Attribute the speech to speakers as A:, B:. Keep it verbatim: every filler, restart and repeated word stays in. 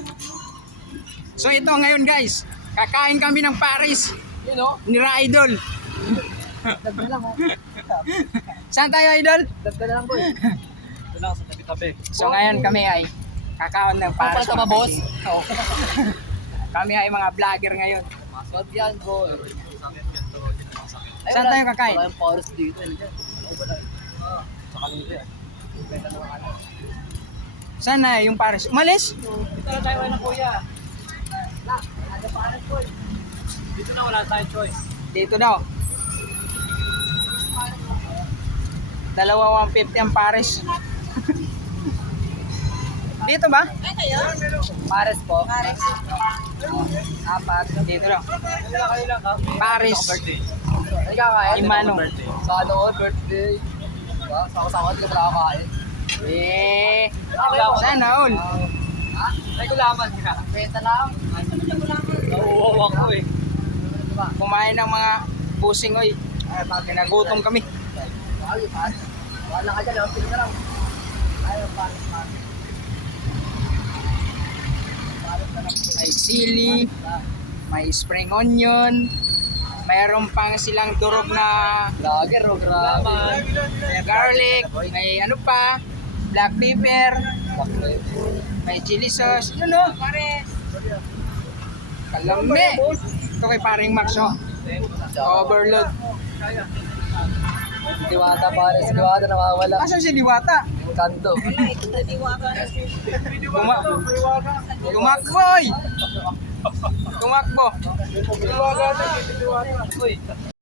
A: So ito ngayon guys, kakain kami ng Paris.
B: Yun o.
A: Ni Idol.
B: Dagda lang o.
A: Saan tayo, Idol?
B: Dagda lang po eh. Ito lang sa tabi-tabi.
A: So ngayon kami ay kakaon ng Paris.
B: Ano pa, boss?
A: Oo. Kami ay mga vlogger ngayon.
B: Masod yan po.
A: Saan tayo kakain?
B: Wala yung Paris dito. Ano dyan? Ano ba lang? Sa kanila yan. Benta naman ano.
A: Saan na yung Paris? Umalis?
B: Dito na tayo na kuya. Wala. Ada Paris po eh. Dito na wala tayong choice.
A: Dito daw. Dalawa one fifty ang Paris. Dito ba?
B: Paris po.
A: Paris. Apat. Dito daw.
B: Wala kayo lang ha?
A: Paris.
B: Birthday. Ay kakain?
A: Imanong.
B: Sa ano, birthday. Diba? Sama-sama di ka pala kakain.
A: Eh.
B: Okay po.
A: Sana all.
B: Ha? May gulaman ka. Benta lang. Nauuwawang ko eh.
A: Kumain ng mga busing oy. Nagutom kami.
B: Wala ka dyan, ang pili ka lang. Ayaw, Paris, Paris. Paris na lang.
A: May sili, may spring onion, mayroon pang silang durog na
B: Lager, o grabe.
A: may garlic, may ano pa, black pepper, may chili sauce. Ano no? Kalami. Ito kay paring Max, oh. Overload.
B: Diwata, Paris. Diwata nawawala.
A: Asan si Diwata?
B: Kanto.
A: Tuma Tumakbo, oy! Tumakbo.
B: Uy.